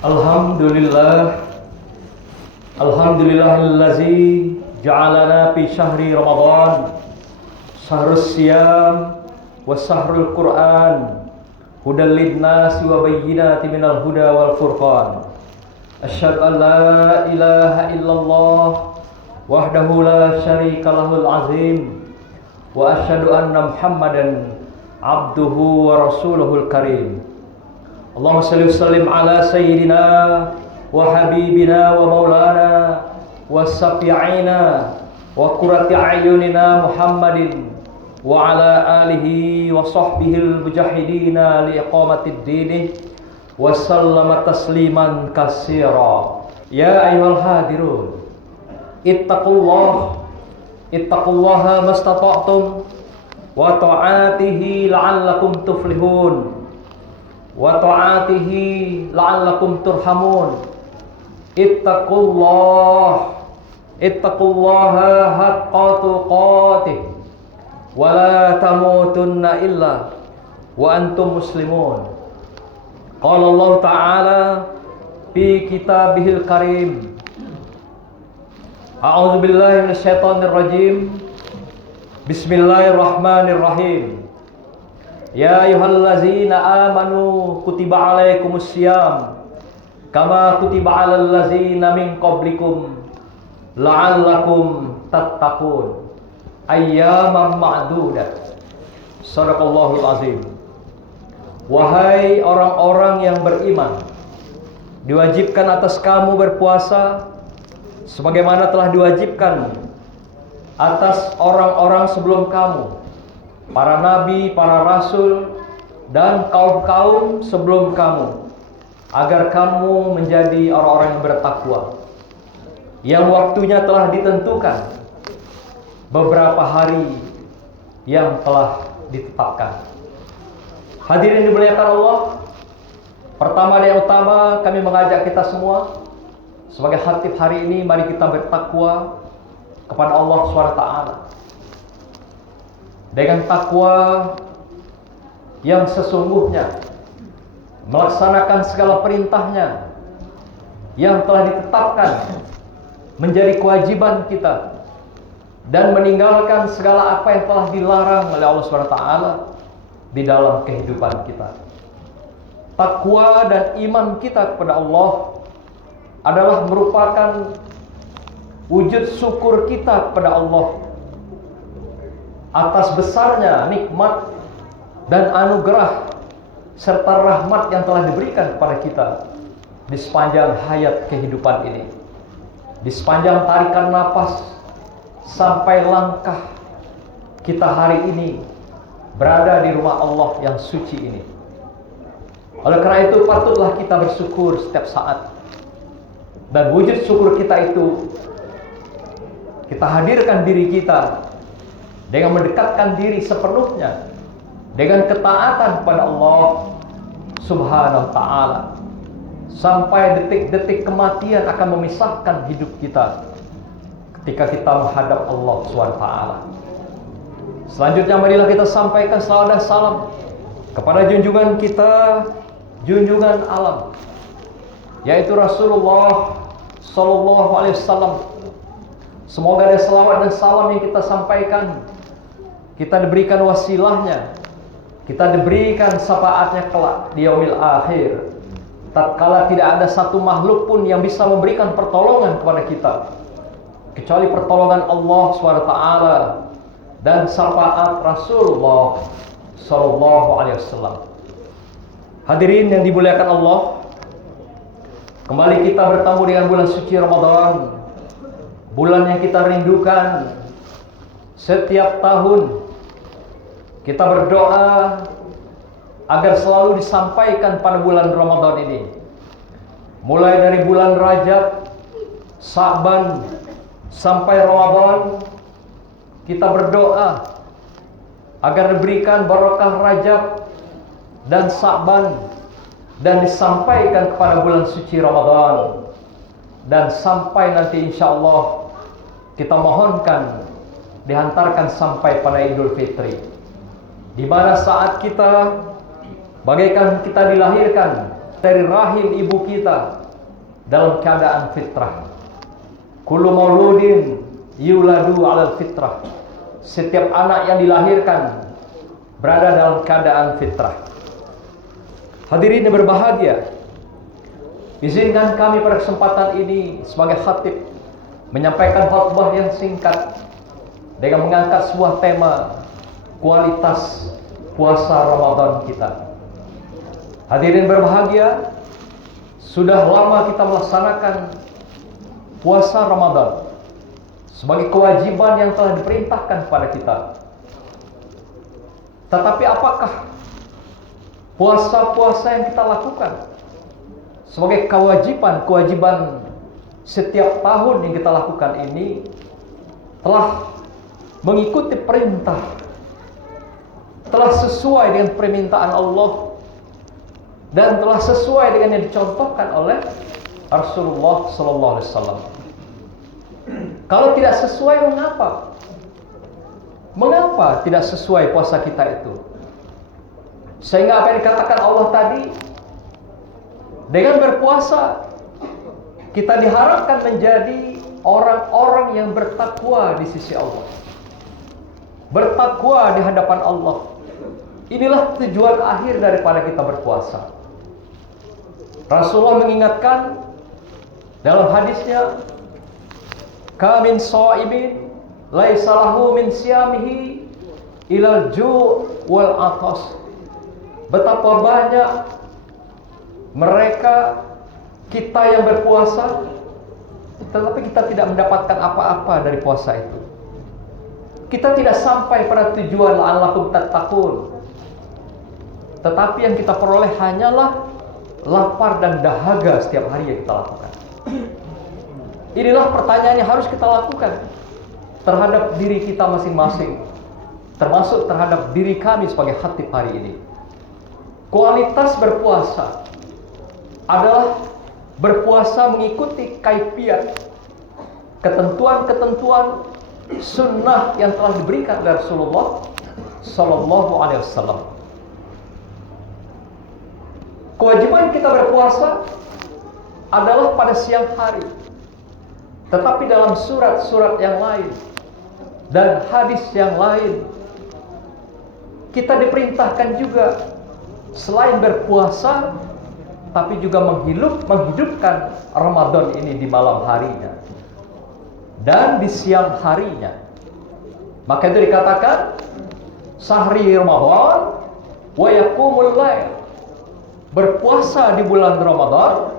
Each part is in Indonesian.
Alhamdulillah, Alhamdulillahillazi ja'alana fi syahri Ramadan syahrus siyam wa syahrul Qur'an hudal linnasi wa bayyinati minal huda wal furqan. Asyhadu an la ilaha illallah wahdahu la syarika lahul azim wa asyhadu anna Muhammadan abduhu wa rasuluhul karim. Allahumma salli wa sallim ala sayyidina wa habibina wa maulana wa syafi'ina wa qurrati a'yunina Muhammadin wa ala alihi wa sahbihil mujahidina li iqamatid dini wa sallama tasliman katsira. Ya ayyuhal hadirun, ittaqullaha mastata'tum wa ta'atihi la'allakum tuflihun wa ta'atihi la'allakum turhamun. Ittaqullaha haqqa tuqatih wa la tamutunna illa wa antum muslimun. Qala Allah Ta'ala fi kitabihil karim, a'udzu billahi minasyaitonir rajim. Bismillahirrahmanirrahim. Ya ayyuhallazina amanu kutiba alaikumussyam kama kutiba alal ladzina min qablikum la'allakum tattaqun ayyaman ma'dudat. Shadaqallahul azim. Wahai orang-orang yang beriman, diwajibkan atas kamu berpuasa sebagaimana telah diwajibkan atas orang-orang sebelum kamu, para nabi, para rasul, dan kaum-kaum sebelum kamu, agar kamu menjadi orang-orang yang bertakwa, yang waktunya telah ditentukan, beberapa hari yang telah ditetapkan. Hadirin dimuliakan Allah, pertama dan yang utama kami mengajak kita semua sebagai khatib hari ini, mari kita bertakwa kepada Allah SWT. Dengan takwa yang sesungguhnya, melaksanakan segala perintahnya yang telah ditetapkan menjadi kewajiban kita, dan meninggalkan segala apa yang telah dilarang oleh Allah SWT di dalam kehidupan kita. Takwa dan iman kita kepada Allah adalah merupakan wujud syukur kita kepada Allah atas besarnya nikmat dan anugerah serta rahmat yang telah diberikan kepada kita di sepanjang hayat kehidupan ini, di sepanjang tarikan napas sampai langkah kita hari ini berada di rumah Allah yang suci ini. Oleh karena itu patutlah kita bersyukur setiap saat, dan wujud syukur kita itu kita hadirkan diri kita dengan mendekatkan diri sepenuhnya dengan ketaatan kepada Allah Subhanahu wa Ta'ala, sampai detik-detik kematian akan memisahkan hidup kita ketika kita menghadap Allah Subhanahu wa Ta'ala. Selanjutnya marilah kita sampaikan salawat dan salam kepada junjungan kita, junjungan alam, yaitu Rasulullah Sallallahu Alaihi Wasallam. Semoga dari salawat dan salam yang kita sampaikan, kita diberikan wasilahnya, kita diberikan syafaatnya kelak di yaumil akhir, tatkala tidak ada satu makhluk pun yang bisa memberikan pertolongan kepada kita kecuali pertolongan Allah SWT dan syafaat Rasulullah Sallallahu Alaihi Wasallam. Hadirin yang dimuliakan Allah, kembali kita bertemu dengan bulan suci Ramadan, bulan yang kita rindukan. Setiap tahun kita berdoa agar selalu disampaikan pada bulan Ramadan ini. Mulai dari bulan Rajab, Sa'ban sampai Ramadan, kita berdoa agar diberikan barokah Rajab dan Sa'ban, dan disampaikan kepada bulan suci Ramadan, dan sampai nanti insyaallah kita mohonkan dihantarkan sampai pada Idul Fitri, di mana saat kita bagaikan kita dilahirkan dari rahim ibu kita dalam keadaan fitrah. Kullu mauludin yuladu 'alal fitrah. Setiap anak yang dilahirkan berada dalam keadaan fitrah. Hadirin yang berbahagia, izinkan kami pada kesempatan ini sebagai khatib menyampaikan khutbah yang singkat dengan mengangkat sebuah tema kualitas puasa Ramadan kita. Hadirin berbahagia, sudah lama kita melaksanakan puasa Ramadan sebagai kewajiban yang telah diperintahkan kepada kita. Tetapi apakah puasa-puasa yang kita lakukan sebagai kewajiban setiap tahun yang kita lakukan ini telah mengikuti perintah, telah sesuai dengan permintaan Allah, dan telah sesuai dengan yang dicontohkan oleh Rasulullah sallallahu alaihi wasallam? Kalau tidak sesuai, mengapa? Mengapa tidak sesuai puasa kita itu? Sehingga apa yang dikatakan Allah tadi, dengan berpuasa kita diharapkan menjadi orang-orang yang bertakwa di sisi Allah, bertakwa di hadapan Allah. Inilah tujuan akhir daripada kita berpuasa. Rasulullah mengingatkan dalam hadisnya, kamin shaimin laisa lahu min siyamihi ilal ju' wal atas. Betapa banyak mereka kita yang berpuasa, tetapi kita tidak mendapatkan apa-apa dari puasa itu. Kita tidak sampai pada tujuan la'allakum tattaqun, tetapi yang kita peroleh hanyalah lapar dan dahaga setiap hari yang kita lakukan. Inilah pertanyaan yang harus kita lakukan terhadap diri kita masing-masing, termasuk terhadap diri kami sebagai khatib hari ini. Kualitas berpuasa adalah berpuasa mengikuti kaifiat, ketentuan-ketentuan sunnah yang telah diberikan oleh Rasulullah sallallahu alaihi wasallam. Kewajiban kita berpuasa adalah pada siang hari. Tetapi dalam surat-surat yang lain dan hadis yang lain, kita diperintahkan juga selain berpuasa, tapi juga menghidupkan Ramadan ini di malam harinya dan di siang harinya. Maka itu dikatakan sahri Ramadan wa yaqumul lail, berpuasa di bulan Ramadan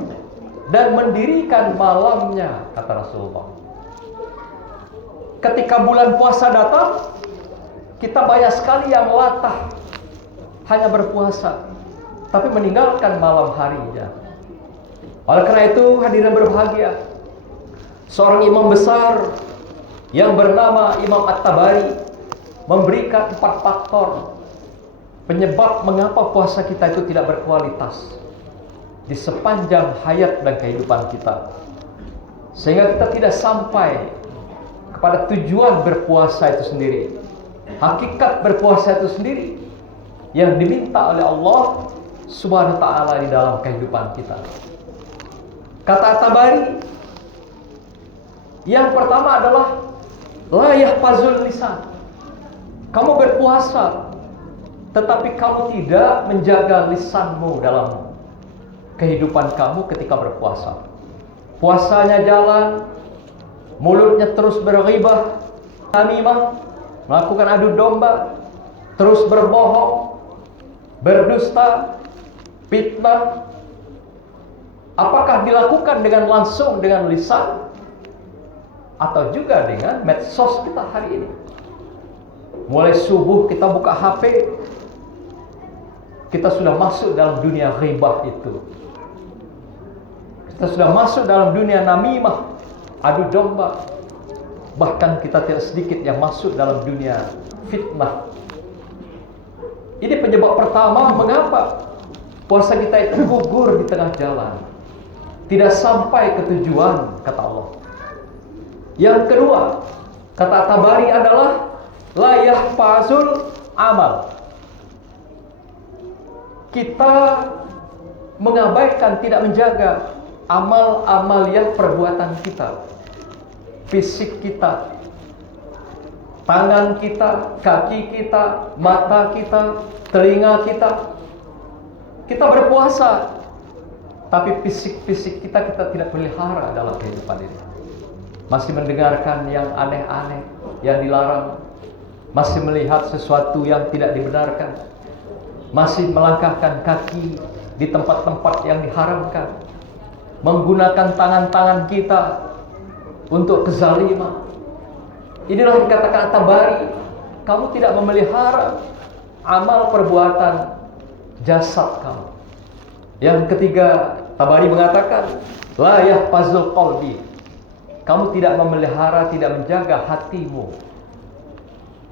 dan mendirikan malamnya, kata Rasulullah. Ketika bulan puasa datang, kita banyak sekali yang latah hanya berpuasa, tapi meninggalkan malam harinya. Oleh karena itu, hadirin berbahagia, seorang imam besar yang bernama Imam At-Tabari memberikan 4 faktor penyebab mengapa puasa kita itu tidak berkualitas di sepanjang hayat dan kehidupan kita, sehingga kita tidak sampai kepada tujuan berpuasa itu sendiri, hakikat berpuasa itu sendiri yang diminta oleh Allah Subhanahu wa ta'ala di dalam kehidupan kita. Kata Tabari, yang pertama adalah la yahfazul lisan. Kamu berpuasa tetapi kamu tidak menjaga lisanmu dalam kehidupan kamu ketika berpuasa. Puasanya jalan, mulutnya terus berghibah, namimah, melakukan adu domba, terus berbohong, berdusta, fitnah. Apakah dilakukan dengan langsung dengan lisan atau juga dengan medsos kita hari ini? Mulai subuh kita buka HP, kita sudah masuk dalam dunia ghibah itu. Kita sudah masuk dalam dunia namimah, adu domba. Bahkan kita tidak sedikit yang masuk dalam dunia fitnah. Ini penyebab pertama mengapa puasa kita itu gugur di tengah jalan, tidak sampai ke tujuan, kata Allah. Yang kedua, kata Tabari adalah la yahfazul amal. Kita mengabaikan, tidak menjaga amal-amaliyah perbuatan kita, fisik kita, tangan kita, kaki kita, mata kita, telinga kita. Kita berpuasa, tapi fisik kita tidak pelihara dalam kehidupan ini. Masih mendengarkan yang aneh-aneh, yang dilarang, masih melihat sesuatu yang tidak dibenarkan, masih melangkahkan kaki di tempat-tempat yang diharamkan, menggunakan tangan-tangan kita untuk kezaliman. Inilah yang dikatakan Tabari, kamu tidak memelihara amal perbuatan jasad kamu. Yang ketiga, Tabari mengatakan, la yahfazul qalbi, kamu tidak memelihara, tidak menjaga hatimu.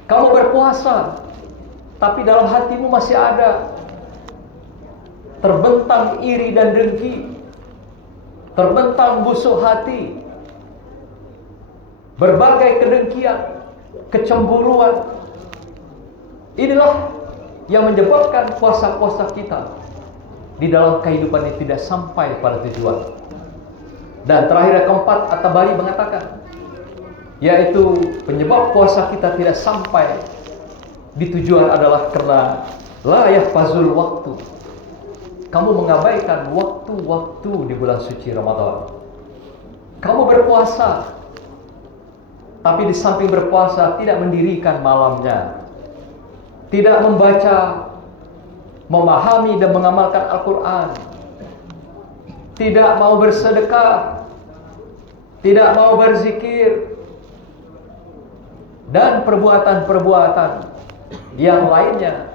Kamu berpuasa, tapi dalam hatimu masih ada terbentang iri dan dengki, terbentang busuk hati, berbagai kedengkian, kecemburuan. Inilah yang menyebabkan puasa-puasa kita di dalam kehidupan ini tidak sampai pada tujuan. Dan terakhir yang keempat, At-Tabari mengatakan, yaitu penyebab puasa kita tidak sampai di tujuan adalah karena la yahfazul waktu. Kamu mengabaikan waktu-waktu di bulan suci Ramadan. Kamu berpuasa, tapi di samping berpuasa tidak mendirikan malamnya, tidak membaca, memahami dan mengamalkan Al-Quran, tidak mau bersedekah, tidak mau berzikir, dan perbuatan-perbuatan yang lainnya.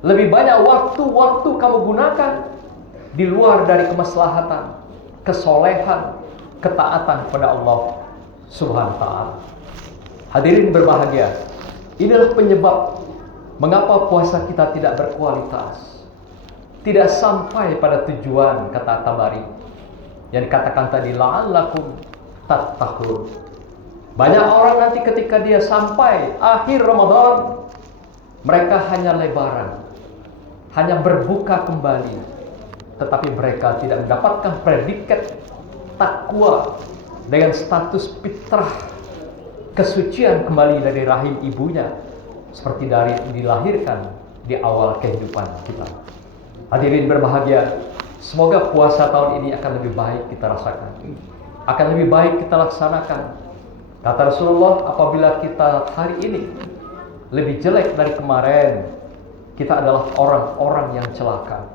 Lebih banyak waktu-waktu kamu gunakan di luar dari kemaslahatan, kesolehan, ketaatan kepada Allah Subhanahu wa ta'ala. Hadirin berbahagia, inilah penyebab mengapa puasa kita tidak berkualitas, tidak sampai pada tujuan, kata Tabari, yang dikatakan tadi, la'allakum tattaqun. Banyak orang nanti ketika dia sampai akhir Ramadan, mereka hanya lebaran, hanya berbuka kembali, tetapi mereka tidak mendapatkan predikat takwa dengan status fitrah, kesucian kembali dari rahim ibunya, seperti dari dilahirkan di awal kehidupan kita. Hadirin berbahagia, semoga puasa tahun ini akan lebih baik kita rasakan, akan lebih baik kita laksanakan. Kata Rasulullah, apabila kita hari ini lebih jelek dari kemarin, kita adalah orang-orang yang celaka.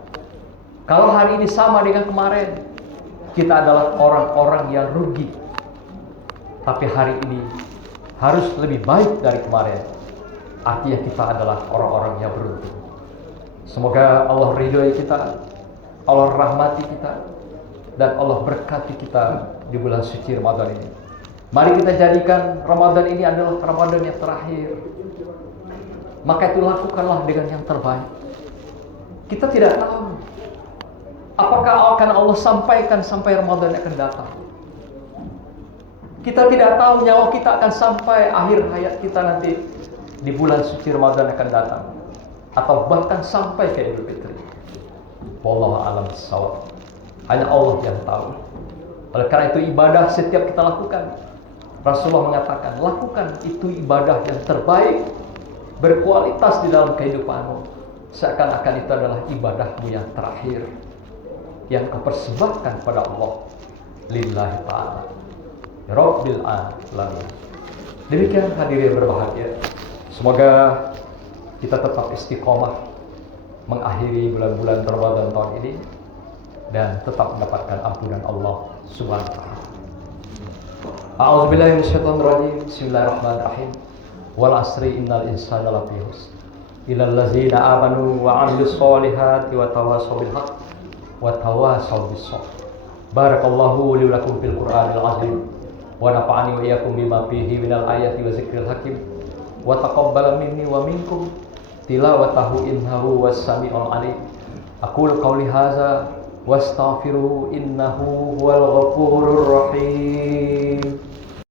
Kalau hari ini sama dengan kemarin, kita adalah orang-orang yang rugi. Tapi hari ini harus lebih baik dari kemarin, artinya kita adalah orang-orang yang beruntung. Semoga Allah ridhoi kita, Allah rahmati kita, dan Allah berkati kita di bulan suci Ramadan ini. Mari kita jadikan Ramadan ini adalah Ramadan yang terakhir. Maka itu lakukanlah dengan yang terbaik. Kita tidak tahu apakah akan Allah sampaikan sampai Ramadan akan datang. Kita tidak tahu nyawa kita akan sampai akhir hayat kita nanti di bulan suci Ramadan akan datang, atau bahkan sampai ke Idul Fitri. Wallahu a'lam bishawab. Hanya Allah yang tahu. Oleh karena itu ibadah setiap kita lakukan, Rasulullah mengatakan, lakukan itu ibadah yang terbaik, berkualitas di dalam kehidupanmu, seakan-akan itu adalah ibadahmu yang terakhir, yang kau persembahkan pada Allah lillahi ta'ala Rabbil alamin. Demikian hadirin berbahagia, semoga kita tetap istiqomah mengakhiri bulan-bulan Ramadan tahun ini dan tetap mendapatkan ampunan Allah Subhanahu wa ta'ala. A'udzubillahi minasyaitonir rajim. Bismillahirrahmanirrahim. Wal asri innal insana lafi khusr illal ladzina amanu wa 'amilus solihati wa tawassaw bil haqq wa tawassaw bis sabr. Barakallahu li wa lakum fil Qur'anil azim wa nafa'ani wa iyyakum bima fihi minal ayati wa zikril hakim wa taqabbala minni wa minkum tilawatahu innahu was-sami'ul 'alim. Aqulu qawli hadza wastaghfiru innahu huwal ghafurur rahim.